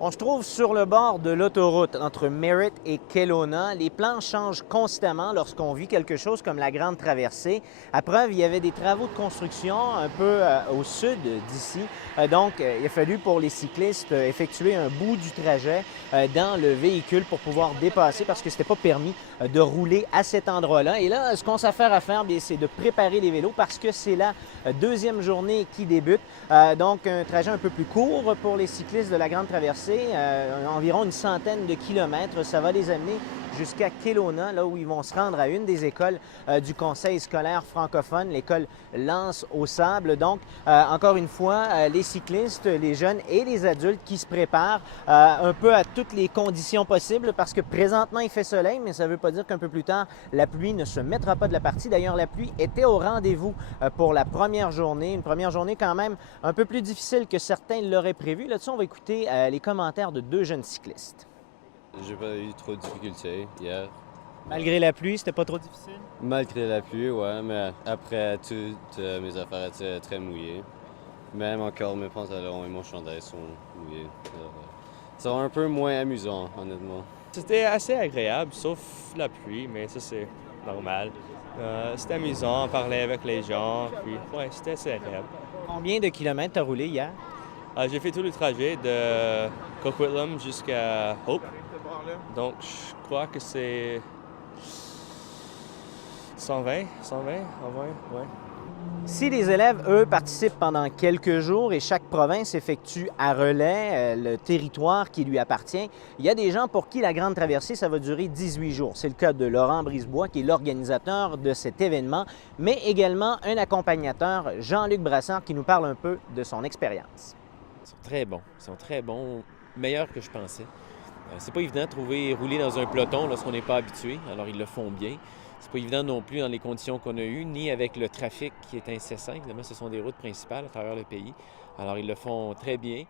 On se trouve sur le bord de l'autoroute entre Merritt et Kelowna. Les plans changent constamment lorsqu'on vit quelque chose comme la Grande Traversée. À preuve, il y avait des travaux de construction un peu au sud d'ici. Il a fallu pour les cyclistes effectuer un bout du trajet dans le véhicule pour pouvoir dépasser parce que ce n'était pas permis de rouler à cet endroit-là. Et là, ce qu'on s'affaire à faire, c'est de préparer les vélos parce que c'est la deuxième journée qui débute. Donc, un trajet un peu plus court pour les cyclistes de la Grande Traversée. Environ une centaine de kilomètres. Ça va les amener jusqu'à Kelowna, là où ils vont se rendre à une des écoles du Conseil scolaire francophone, l'école Lance au Sable. Donc, encore une fois, les cyclistes, les jeunes et les adultes qui se préparent un peu à toutes les conditions possibles parce que présentement, il fait soleil, mais ça ne veut pas dire qu'un peu plus tard, la pluie ne se mettra pas de la partie. D'ailleurs, la pluie était au rendez-vous pour la première journée. Une première journée quand même un peu plus difficile que certains l'auraient prévu. Là-dessus, on va écouter les commentaires de deux jeunes cyclistes. J'ai pas eu trop de difficultés hier. Malgré la pluie, c'était pas trop difficile? Malgré la pluie, ouais, mais après, toutes mes affaires étaient très mouillées. Même encore, mes pantalons et mon chandail sont mouillés. Ça va un peu moins amusant, honnêtement. C'était assez agréable, sauf la pluie, mais ça, c'est normal. C'était amusant, on parlait avec les gens, puis ouais, c'était assez agréable. Combien de kilomètres tu as roulé hier? J'ai fait tout le trajet de Coquitlam jusqu'à Hope. Donc, je crois que c'est 120, ouais. Si les élèves, eux, participent pendant quelques jours et chaque province effectue à relais le territoire qui lui appartient, il y a des gens pour qui la Grande Traversée, ça va durer 18 jours. C'est le cas de Laurent Brisebois, qui est l'organisateur de cet événement, mais également un accompagnateur, Jean-Luc Brassard, qui nous parle un peu de son expérience. Ils sont très bons, meilleurs que je pensais. C'est pas évident de rouler dans un peloton lorsqu'on n'est pas habitué, alors ils le font bien. C'est pas évident non plus dans les conditions qu'on a eues, ni avec le trafic qui est incessant. Évidemment, ce sont des routes principales à travers le pays, alors ils le font très bien.